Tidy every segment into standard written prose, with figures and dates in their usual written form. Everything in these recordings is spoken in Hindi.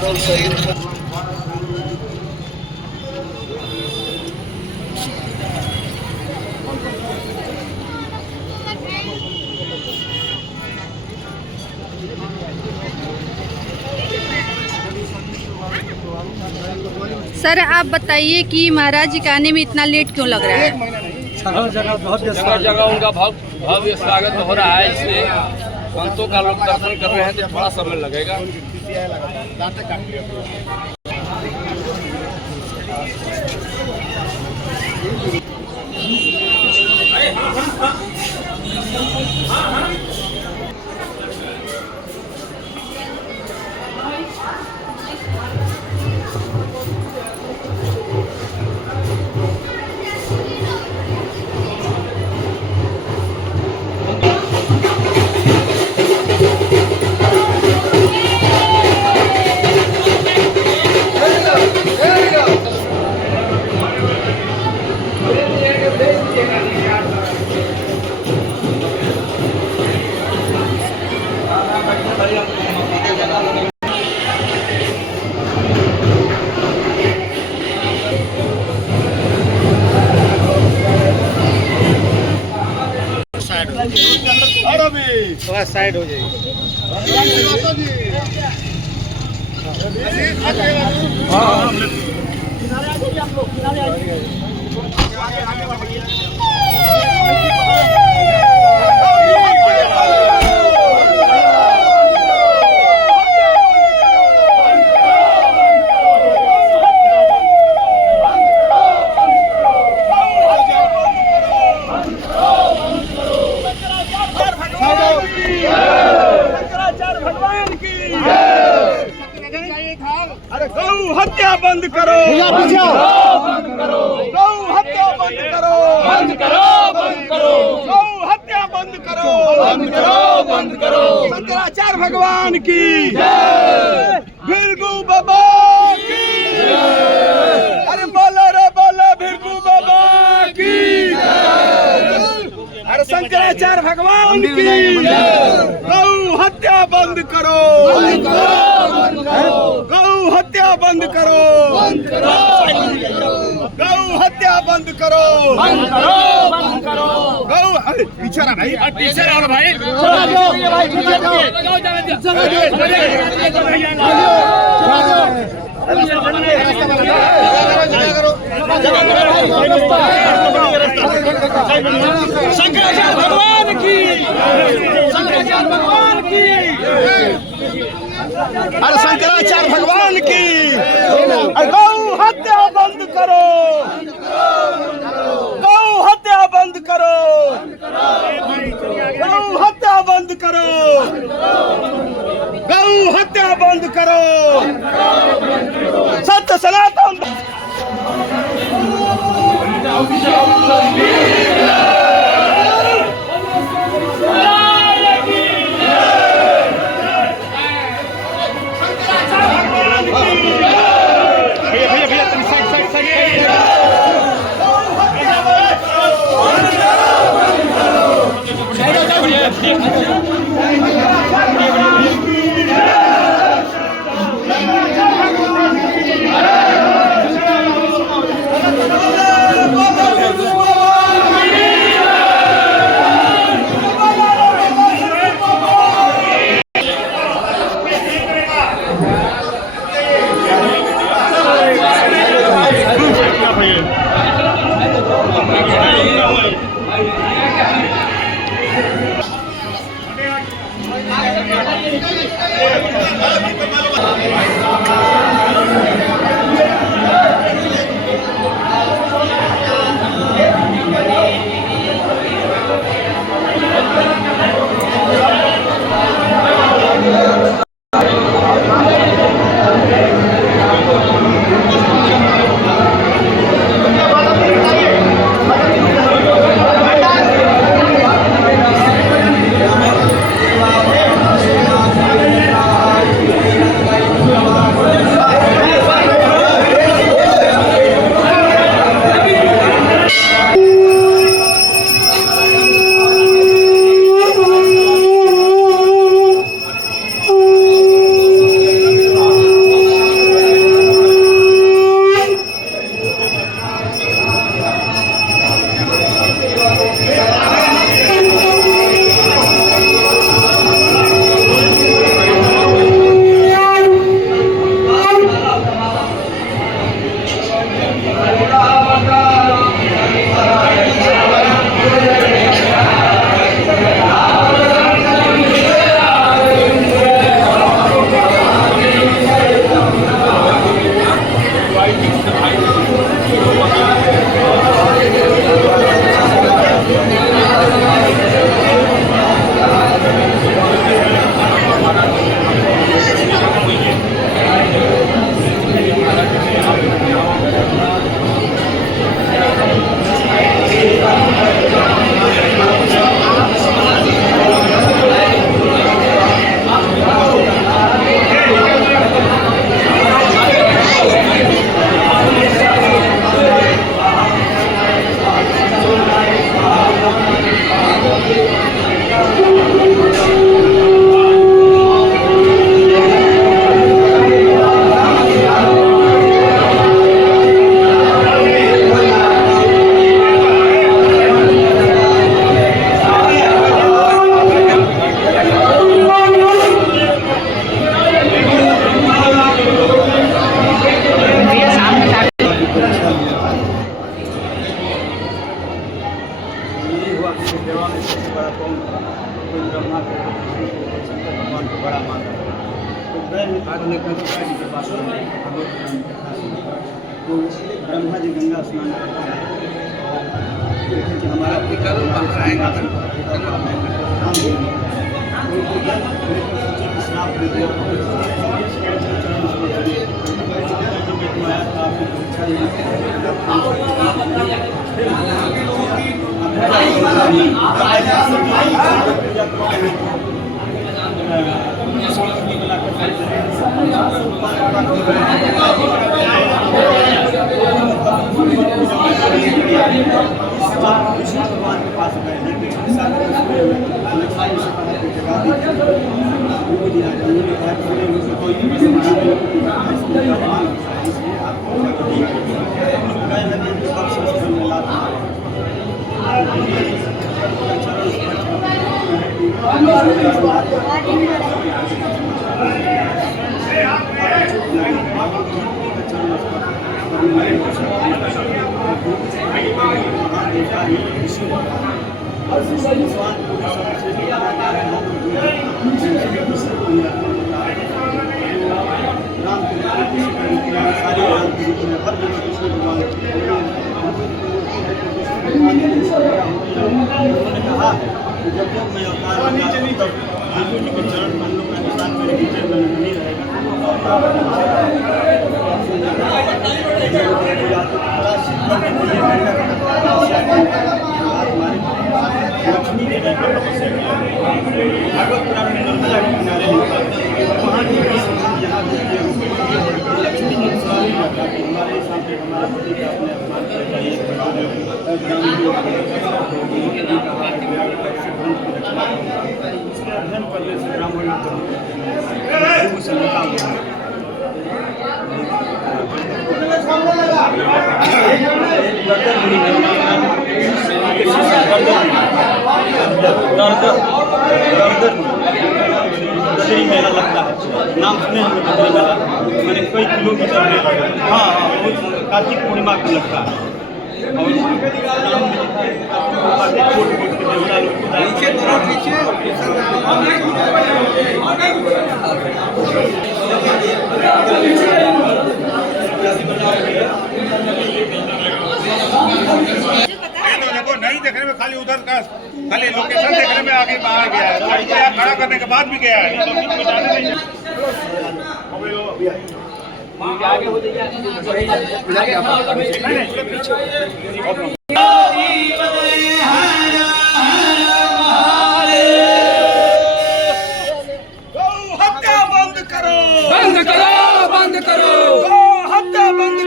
सर आप बताइए कि महाराज जी के आने में इतना लेट क्यों लग रहा है? जगह उनका भव्य स्वागत हो रहा है, इसलिए संतों का लोग दर्शन कर रहे हैं तो थोड़ा समय लगेगा। थोड़ा साइड हो जाइए। अरे गौ हत्या बंद करो, गौ हत्या बंद करो, गौ हत्या बंद करो, बंद करो। शंकराचार्य भगवान की भृगु बाबा की, अरे बोलो रे बोलो भृगु बाबा की, अरे शंकराचार्य भगवान की गौ हत्या बंद करो, गौ हत्या बंद करो, गौ हत्या बंद करो, गौ पीछे रहा भाई, पीछे रहा भाई, शंकराचार्य भगवान की, शंकराचार्य भगवान की, अरे शंकराचार्य भगवान की गौ हत्या बंद करो, गौ हत्या बंद करो, गौ हत्या बंद करो, गौ हत्या बंद करो, सत्य सनातन। बड़ा माता तो गए आदमी गंगा जी के पास तो ब्रह्मा जी गंगा स्नान करते हैं देखें कि हमारा श्राप दे दिया भगवान के पास गए उन्होंने कहा जब जब मैं अवतार होगा तब गुरु जी के चरण कमलों का निशान मेरे नीचे नहीं लक्ष्मी देवी का तपस्या किया भागवत पुराण में नर्मदा के किनारे वहाँ की यहाँ लक्ष्मी जी स्वामी हमारे सामने हमारा पति का अपने अपमान इसके अध्ययन करने से ब्राह्मण से लगा हुआ गदरी मेला लगता है, नाम सुने हैं गदरी मेला, मैंने कई किलोमीटर हाँ कार्तिक पूर्णिमा को लगता है और देखो नहीं देखने में खाली उधर का खाली लोकेशन देखने में आगे बाहर गया है, तो खड़ा करने के बाद भी गया है। बंद करो बंद करो हत्या बंद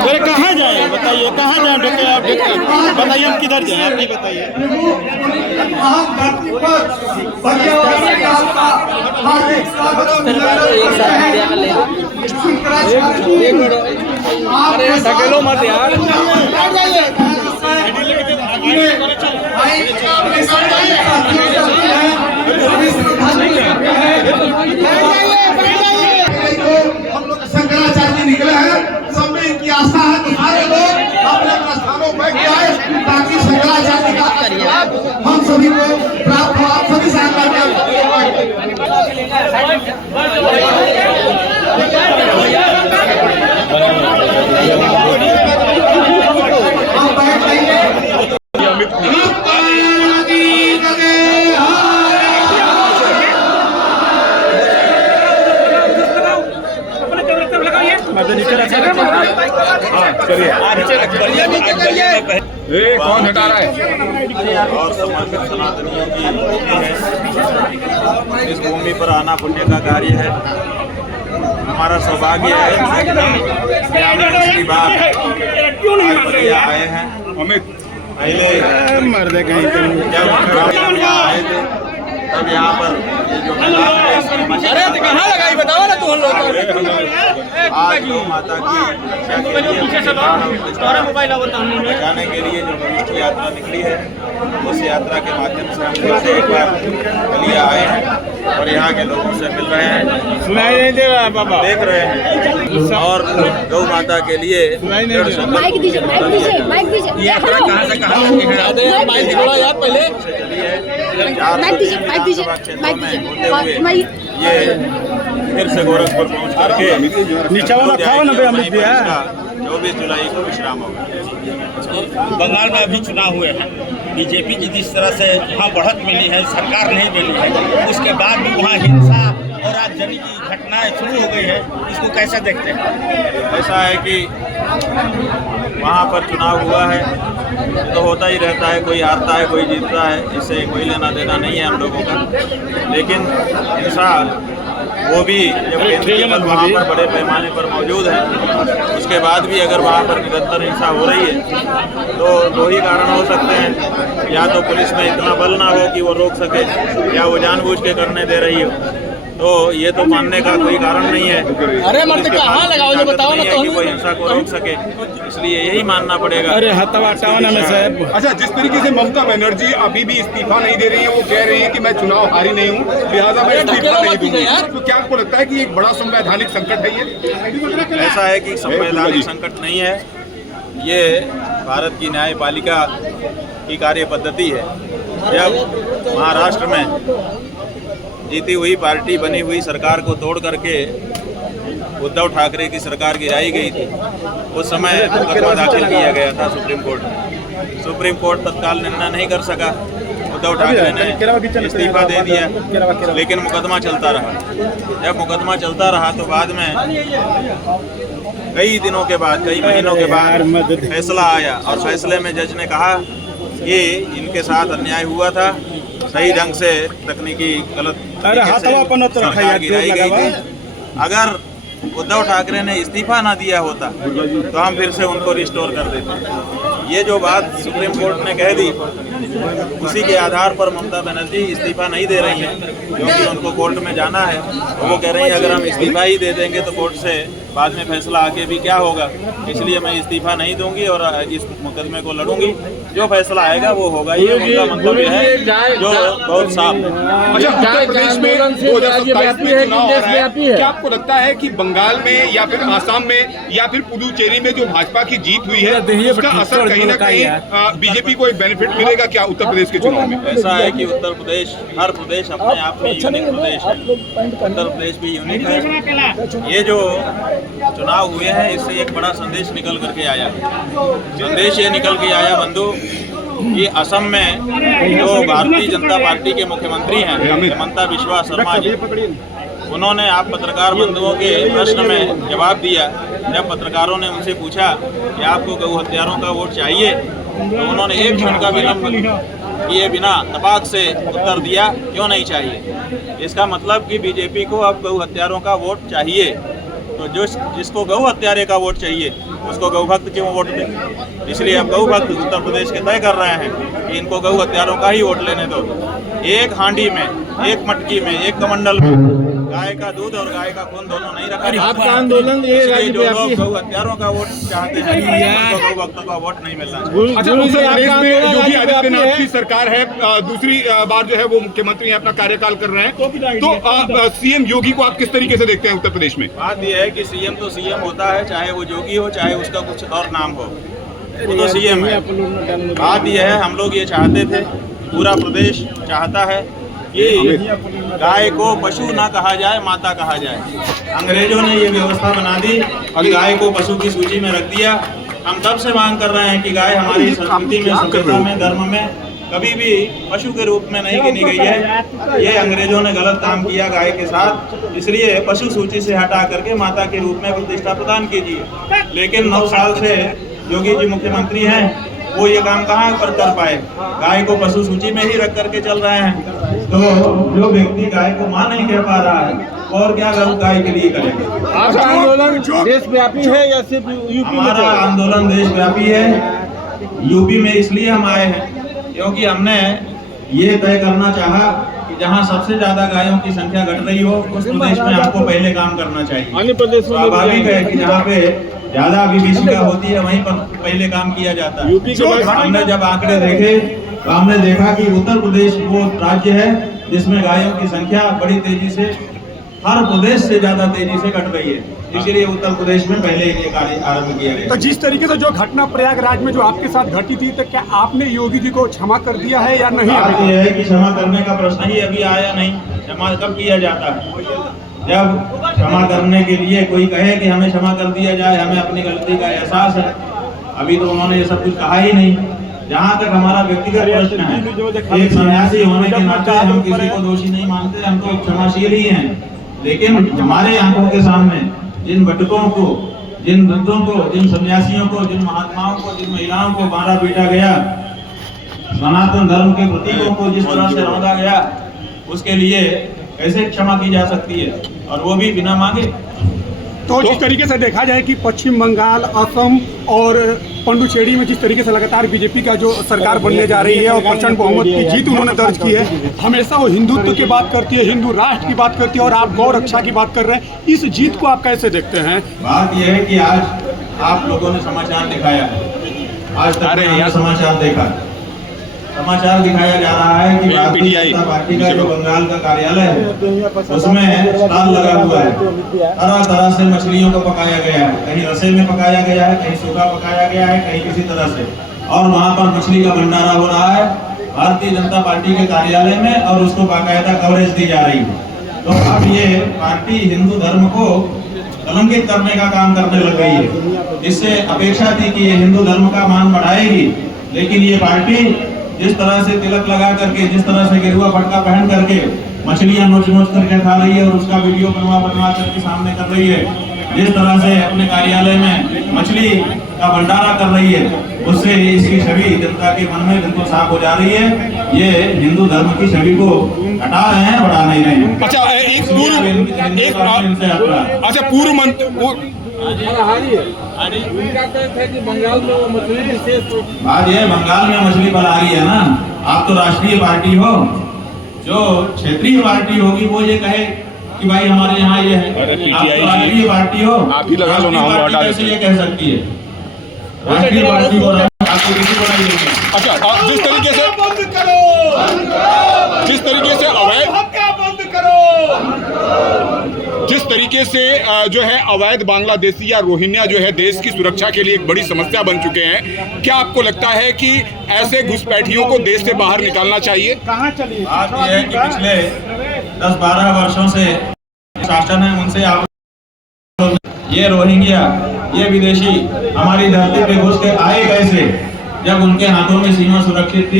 अरे कहाँ जाए बताइए, कहाँ जाए डॉक्टर आप बताइए, हम किधर जाए आप ही बताइए। ढकेलो मत यार। हम लोग शंकराचार्य निकले हैं, सब में इनकी आस्था है, तो सारे लोग अपने अपने स्थानों पर आए ताकि शंकराचार्य का आशीर्वाद हम सभी को प्राप्त हो। आप सभी साथ कौन हटा रहा है? और समर्पित सनातनियों की इस भूमि पर आना पुण्य का कार्य है। हमारा सौभाग्य है कि हम पिछली बार आए हैं। पहले जब यहाँ आए थे तब यहाँ पर कहाँ लगाई बताओ ना तुम लोग। आज गौ माता की बचाने के लिए जो पवित्र यात्रा निकली है, उस यात्रा के माध्यम से हम फिर से एक बार बलिया आए हैं। और यहाँ के लोगों से मिल रहे हैं, सुनाई नहीं दे रहा बाबा। देख रहे हैं और गौ माता के लिए माइक दीजिए, माइक दीजिए, माइक दीजिए। यात्रा कहाँ से कहाँ तक है? माइक दीजिए, माइक दीजिए, माइक दीजिए। ये फिर से गोरखपुर पहुँच करके नीचे वाला खाओ ना भैया, मुझे 24 जुलाई को विश्राम होगा। बंगाल में अभी चुनाव हुए हैं, बीजेपी की जिस तरह से वहाँ बढ़त मिली है, सरकार नहीं मिली है, उसके बाद भी वहाँ हिंसा और आगजनी की घटनाएं शुरू हो गई है, इसको कैसे देखते हैं? ऐसा है कि वहाँ पर चुनाव हुआ है तो होता ही रहता है, कोई हारता है कोई जीतता है, इससे कोई लेना देना नहीं है हम लोगों का। लेकिन हिंसा वो भी जब केंद्रीय बल वहाँ पर बड़े पैमाने पर मौजूद है, उसके बाद भी अगर वहाँ पर निरंतर हिंसा हो रही है तो दो ही कारण हो सकते हैं, या तो पुलिस में इतना बल ना हो कि वो रोक सके, या वो जानबूझ के करने दे रही हो। तो ये तो मानने का कोई कारण नहीं है। अरे मर्द कहाँ लगाओ जो बताओ ना, तो कोई हिंसा को रोक सके, इसलिए यही मानना पड़ेगा। अरे हटाना में साहब। अच्छा, जिस तरीके से ममता बनर्जी अभी भी इस्तीफा नहीं दे रही है, वो कह रही है कि मैं चुनाव हारी नहीं हूँ, लिहाजा मैं इस्तीफा नहीं दूंगी, तो क्या आपको लगता है कि एक बड़ा संवैधानिक संकट है ये? ऐसा है कि संवैधानिक संकट नहीं है, ये भारत की न्यायपालिका की कार्य पद्धति है। जब महाराष्ट्र में जीती हुई पार्टी बनी हुई सरकार को तोड़ करके उद्धव ठाकरे की सरकार गिराई गई थी, उस समय मुकदमा दाखिल किया गया था सुप्रीम कोर्ट में। सुप्रीम कोर्ट तत्काल निर्णय नहीं कर सका, उद्धव ठाकरे ने इस्तीफा दे दिया, लेकिन मुकदमा चलता रहा। जब मुकदमा चलता रहा तो बाद में कई दिनों के बाद, कई महीनों के बाद फैसला आया, और फैसले में जज ने कहा कि इनके साथ अन्याय हुआ था, सही ढंग से तकनीकी गलत सरकार गिराई गई थी। अगर उद्धव ठाकरे ने इस्तीफा ना दिया होता तो हम फिर से उनको रिस्टोर कर देते। ये जो बात सुप्रीम कोर्ट ने कह दी, उसी के आधार पर ममता बनर्जी इस्तीफा नहीं दे रही हैं, क्योंकि उनको कोर्ट में जाना है। तो वो कह रही हैं अगर हम इस्तीफा ही दे देंगे तो कोर्ट से बाद में फैसला आके भी क्या होगा, इसलिए मैं इस्तीफा नहीं दूंगी और इस मुकदमे को लड़ूंगी, जो फैसला आएगा वो होगा। ये उनका मंतव्य है जो बहुत साफ है। अच्छा, उत्तर प्रदेश में 2027 में चुनाव आ रहा है, क्या आपको लगता है कि बंगाल में या फिर आसाम में या फिर पुदुचेरी में जो भाजपा की जीत हुई है, उसका असर कहीं ना कहीं बीजेपी को एक बेनिफिट मिलेगा क्या उत्तर प्रदेश के चुनाव में? ऐसा है कि उत्तर प्रदेश, हर प्रदेश अपने आप में यूनिक प्रदेश है, उत्तर प्रदेश भी यूनिक है। ये जो चुनाव हुए हैं, इससे एक बड़ा संदेश निकल करके आया। संदेश ये निकल के आया बंधु कि असम में जो भारतीय जनता पार्टी के मुख्यमंत्री हैं हिमंता बिस्वा शर्मा जी, उन्होंने आप पत्रकार बंधुओं के प्रश्न में जवाब दिया। जब पत्रकारों ने उनसे पूछा कि आपको गौ हत्यारों का वोट चाहिए, तो उन्होंने एक क्षण का विलंब किए बिना तपाक से उत्तर दिया, क्यों नहीं चाहिए। इसका मतलब कि बीजेपी को अब गौ हत्यारों का वोट चाहिए। तो जिसको गौ हत्यारे का वोट चाहिए उसको गौ भक्त क्यों वोट दें। इसलिए अब गौ भक्त उत्तर प्रदेश के तय कर रहे हैं कि इनको गौ हत्यारों का ही वोट लेने दो। एक हांडी में, एक मटकी में, एक कमंडल में गाय का दूध और गाय का खून दोनों नहीं रखा। आपका आंदोलन ये जो लोग गौ हत्यारों का वोट चाहते हैं, उनको गौ भक्तों का वोट नहीं मिलना चाहिए। अच्छा, उत्तर प्रदेश में योगी आदित्यनाथ की सरकार है, दूसरी बार जो है वो मुख्यमंत्री है, अपना कार्यकाल कर रहे हैं, तो सीएम योगी को आप किस तरीके से देखते हैं उत्तर प्रदेश में? बात यह है कि सीएम तो सीएम होता है, चाहे वो योगी हो चाहे उसका कुछ और नाम हो, वो तो सीएम है। बात यह है, हम लोग ये चाहते थे, पूरा प्रदेश चाहता है कि गाय को पशु ना कहा जाए, माता कहा जाए। अंग्रेजों ने ये व्यवस्था बना दी कि गाय को पशु की सूची में रख दिया। हम तब से मांग कर रहे हैं कि गाय हमारी संस्कृति में, सभ्यता में, धर्म में कभी भी पशु के रूप में नहीं गिनी गई है। ये अंग्रेजों ने गलत काम किया गाय के साथ, इसलिए पशु सूची से हटा करके माता के रूप में प्रतिष्ठा प्रदान कीजिए। लेकिन 9 साल से योगी जी मुख्यमंत्री हैं, वो ये काम कहाँ पर कर पाए। गाय को पशु सूची में ही रख करके चल रहे हैं। तो जो व्यक्ति गाय को मां नहीं कह पा रहा है और क्या गाय के लिए करेंगे। आपका आंदोलन देशव्यापी है या सिर्फ यूपी? हमारा आंदोलन देशव्यापी है। यूपी में इसलिए हम आए हैं क्योंकि हमने ये तय करना चाहा कि जहां सबसे ज्यादा गायों की संख्या घट रही हो उस प्रदेश में हमको पहले काम करना चाहिए। अन्य प्रदेश में स्वाभाविक है कि जहाँ पे ज्यादा विभीषिका होती है वहीं पर पहले काम किया जाता है। हमने जब आंकड़े देखे तो हमने देखा कि उत्तर प्रदेश वो राज्य है जिसमें गायों की संख्या बड़ी तेजी से हर प्रदेश से ज्यादा तेजी से घट रही है, इसीलिए उत्तर प्रदेश में पहले ये कार्य आरंभ किया गया। तो जिस तरीके से जो घटना प्रयागराज में जो आपके साथ घटी थी, तो क्या आपने योगी जी को क्षमा कर दिया है या नहीं? बात यह है कि क्षमा करने का प्रश्न ही अभी आया नहीं। क्षमा कब किया जाता है? जब क्षमा करने के लिए कोई कहे कि हमें क्षमा कर दिया जाए, हमें अपनी गलती का एहसास है। अभी तो उन्होंने ये सब कुछ कहा ही नहीं। जहाँ तक हमारा व्यक्तिगत प्रश्न है, एक सन्यासी होने के नाते हम किसी को दोषी नहीं मानते, हम तो क्षमाशील ही हैं। लेकिन हमारे आंखों के सामने जिन भटकों को, जिन वृद्धों को, जिन सन्यासियों को, जिन महात्माओं को, जिन महिलाओं को मारा पीटा गया, सनातन धर्म के प्रतीकों को जिस तरह से रौंदा गया, उसके लिए कैसे क्षमा की जा सकती है, और वो भी बिना मांगे? तो जिस तरीके से देखा जाए कि पश्चिम बंगाल, असम और पुडुचेरी में जिस तरीके से लगातार बीजेपी का जो सरकार बनने जा रही है और प्रचंड बहुमत की जीत उन्होंने दर्ज की है, हमेशा वो हिंदुत्व की बात करती है, हिंदू राष्ट्र की बात करती है, और आप गौ रक्षा की बात कर रहे हैं। इस जीत को आप कैसे देखते हैं? बात यह है कि आज आप लोगों ने समाचार दिखाया है, आज तक हमने समाचार देखा, समाचार दिखाया जा रहा है कि भारतीय जनता पार्टी का जो बंगाल का कार्यालय है उसमें स्टॉल लगा हुआ है, तरह तरह से मछलियों को पकाया गया है, कहीं रसे में पकाया गया है, कहीं सूखा पकाया गया है, कहीं किसी तरह से, और वहाँ पर मछली का भंडारा हो रहा है भारतीय जनता पार्टी के कार्यालय में, और उसको बाकायदा कवरेज दी जा रही है। तो अब ये पार्टी हिंदू धर्म को कलंकित करने का काम करने लग गई है। इससे अपेक्षा थी कि ये हिंदू धर्म का मान बढ़ाएगी, लेकिन ये पार्टी जिस तरह से तिलक लगा करके, जिस तरह से गेरुआ पटका पहन करके मछलियां नोच नोच करके खा रही है और उसका वीडियो बनवा करके सामने कर रही है, जिस तरह से अपने कार्यालय में मछली का भंडारा कर रही है, उससे इसकी छवि जनता के मन में बिल्कुल साफ हो जा रही है। ये हिंदू धर्म की छवि को हटा रहे हैं, बढ़ा नहीं रहे हैं। अच्छा, पूर्व मंत्री बंगाल में मछली विशेष बात ये बंगाल में मछली बना रही है ना। आप तो राष्ट्रीय पार्टी हो, जो क्षेत्रीय पार्टी होगी वो ये कहे कि भाई हमारे यहाँ ये है। आप तो राष्ट्रीय पार्टी हो, आप ही लगा लो ना, हम हटा देते हैं। ये कह सकती है राष्ट्रीय पार्टी हो, आपको किसी को नहीं देंगे। अच्छा, जिस तरीके से बंद करो, जिस तरीके से अवैध बंद करो, जिस तरीके से जो है अवैध बांग्लादेशी या रोहिंग्या जो है देश की सुरक्षा के लिए एक बड़ी समस्या बन चुके हैं, क्या आपको लगता है कि ऐसे घुसपैठियों को देश से बाहर निकालना चाहिए? कहाँ चलिए? बात यह है कि पिछले 10-12 वर्षों से शासन है, उनसे आप ये रोहिंग्या, ये विदेशी हमारी धरती पे घुस के आए कैसे, जब उनके हाथों में सीमा सुरक्षित थी।